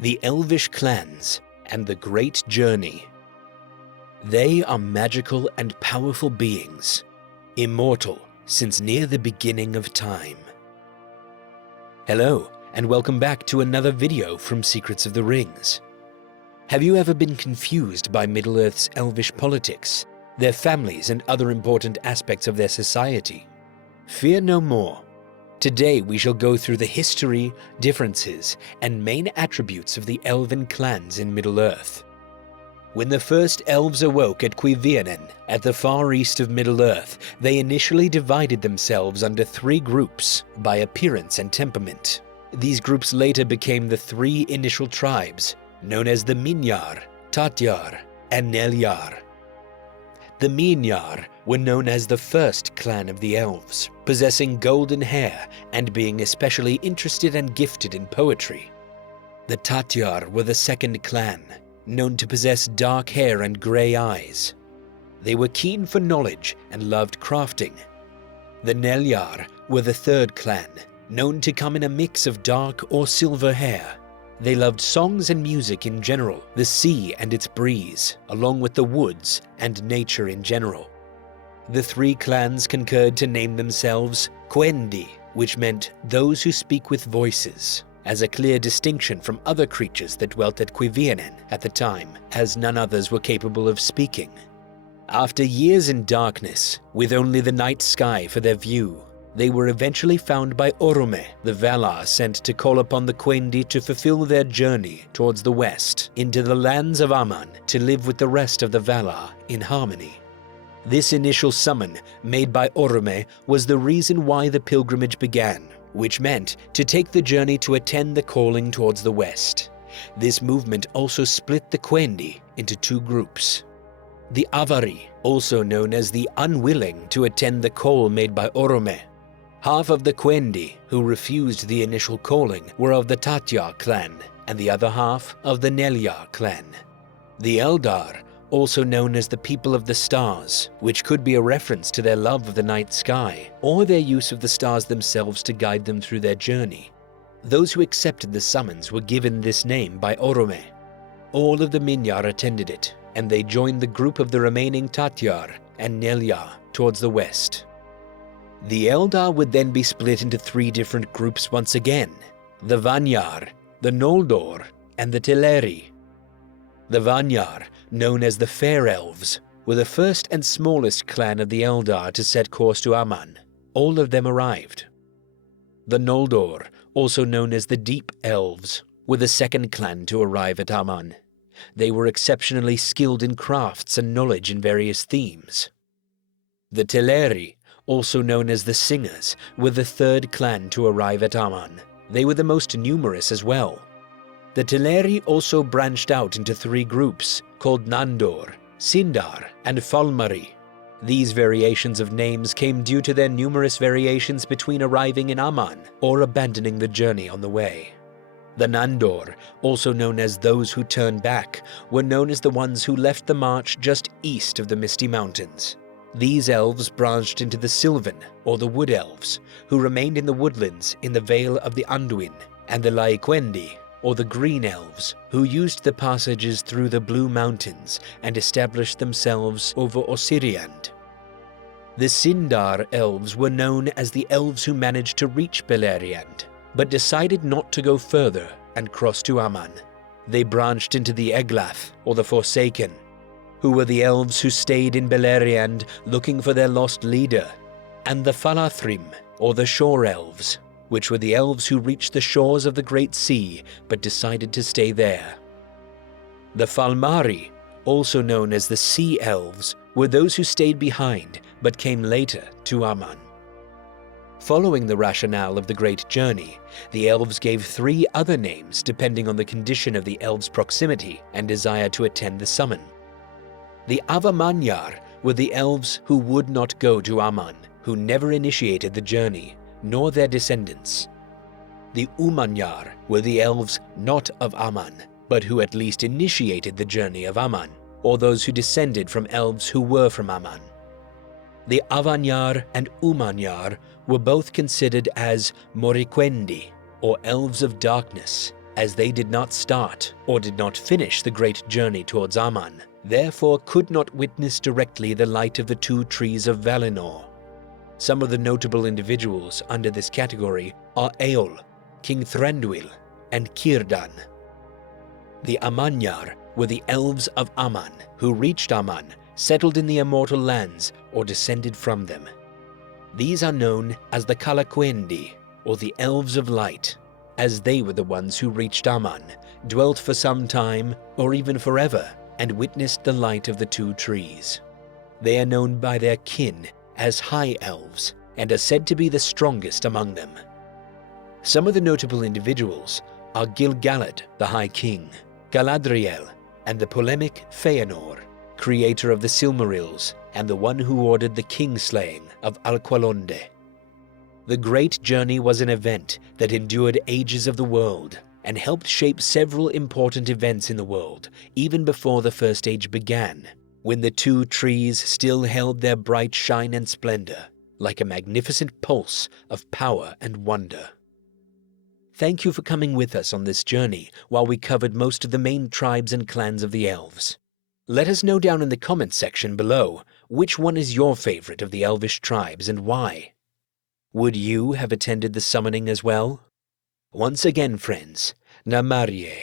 the Elvish clans, and the Great Journey. They are magical and powerful beings, immortal since near the beginning of time. Hello, and welcome back to another video from Secrets of the Rings. Have you ever been confused by Middle-earth's elvish politics, their families, and other important aspects of their society? Fear no more. Today we shall go through the history, differences, and main attributes of the Elven clans in Middle-earth. When the first elves awoke at Cuivianen, at the far east of Middle-earth, they initially divided themselves under three groups by appearance and temperament. These groups later became the three initial tribes, known as the Minyar, Tatyar, and Nelyar. The Minyar were known as the first clan of the elves, possessing golden hair and being especially interested and gifted in poetry. The Tatyar were the second clan, known to possess dark hair and grey eyes. They were keen for knowledge and loved crafting. The Nelyar were the third clan, known to come in a mix of dark or silver hair. They loved songs and music in general, the sea and its breeze, along with the woods and nature in general. The three clans concurred to name themselves Quendi, which meant those who speak with voices, as a clear distinction from other creatures that dwelt at Cuivianen at the time, as none others were capable of speaking. After years in darkness, with only the night sky for their view, they were eventually found by Orome, the Valar sent to call upon the Quendi to fulfill their journey towards the west, into the lands of Aman, to live with the rest of the Valar in harmony. This initial summon, made by Orome, was the reason why the pilgrimage began, which meant to take the journey to attend the calling towards the west. This movement also split the Quendi into two groups. The Avari, also known as the unwilling to attend the call made by Orome. Half of the Quendi who refused the initial calling were of the Tatyar clan, and the other half of the Nelyar clan. The Eldar, also known as the people of the stars, which could be a reference to their love of the night sky, or their use of the stars themselves to guide them through their journey. Those who accepted the summons were given this name by Orome. All of the Minyar attended it, and they joined the group of the remaining Tatyar and Nelyar towards the west. The Eldar would then be split into three different groups once again: the Vanyar, the Noldor, and the Teleri. The Vanyar, known as the Fair Elves, were the first and smallest clan of the Eldar to set course to Aman. All of them arrived. The Noldor, also known as the Deep Elves, were the second clan to arrive at Aman. They were exceptionally skilled in crafts and knowledge in various themes. The Teleri, also known as the Singers, were the third clan to arrive at Aman. They were the most numerous as well. The Teleri also branched out into three groups, called Nandor, Sindar, and Falmari. These variations of names came due to their numerous variations between arriving in Aman or abandoning the journey on the way. The Nandor, also known as those who turned back, were known as the ones who left the march just east of the Misty Mountains. These elves branched into the Sylvan, or the Wood Elves, who remained in the woodlands in the Vale of the Anduin, and the Laiquendi, or the Green Elves, who used the passages through the Blue Mountains and established themselves over Osiriand. The Sindar Elves were known as the elves who managed to reach Beleriand, but decided not to go further and cross to Aman. They branched into the Eglath, or the Forsaken, who were the elves who stayed in Beleriand looking for their lost leader, and the Falathrim, or the Shore Elves, which were the elves who reached the shores of the Great Sea but decided to stay there. The Falmari, also known as the Sea Elves, were those who stayed behind but came later to Aman. Following the rationale of the Great Journey, the elves gave three other names depending on the condition of the elves' proximity and desire to attend the summon. The Avamanyar were the elves who would not go to Aman, who never initiated the journey, nor their descendants. The Umanyar were the elves not of Aman, but who at least initiated the journey of Aman, or those who descended from elves who were from Aman. The Avanyar and Umanyar were both considered as Moriquendi, or elves of darkness, as they did not start or did not finish the great journey towards Aman, therefore could not witness directly the light of the two trees of Valinor. Some of the notable individuals under this category are Eöl, King Thranduil, and Círdan. The Amanyar were the elves of Aman, who reached Aman, settled in the immortal lands, or descended from them. These are known as the Calaquendi, or the Elves of Light, as they were the ones who reached Aman, dwelt for some time, or even forever, and witnessed the light of the two trees. They are known by their kin as High Elves, and are said to be the strongest among them. Some of the notable individuals are Gil-galad, the High King, Galadriel, and the polemic Feanor, creator of the Silmarils, and the one who ordered the king-slaying of Alqualonde. The Great Journey was an event that endured ages of the world, and helped shape several important events in the world, even before the First Age began, when the two trees still held their bright shine and splendor, like a magnificent pulse of power and wonder. Thank you for coming with us on this journey while we covered most of the main tribes and clans of the Elves. Let us know down in the comments section below which one is your favorite of the Elvish tribes and why. Would you have attended the summoning as well? Once again, friends, Namarye.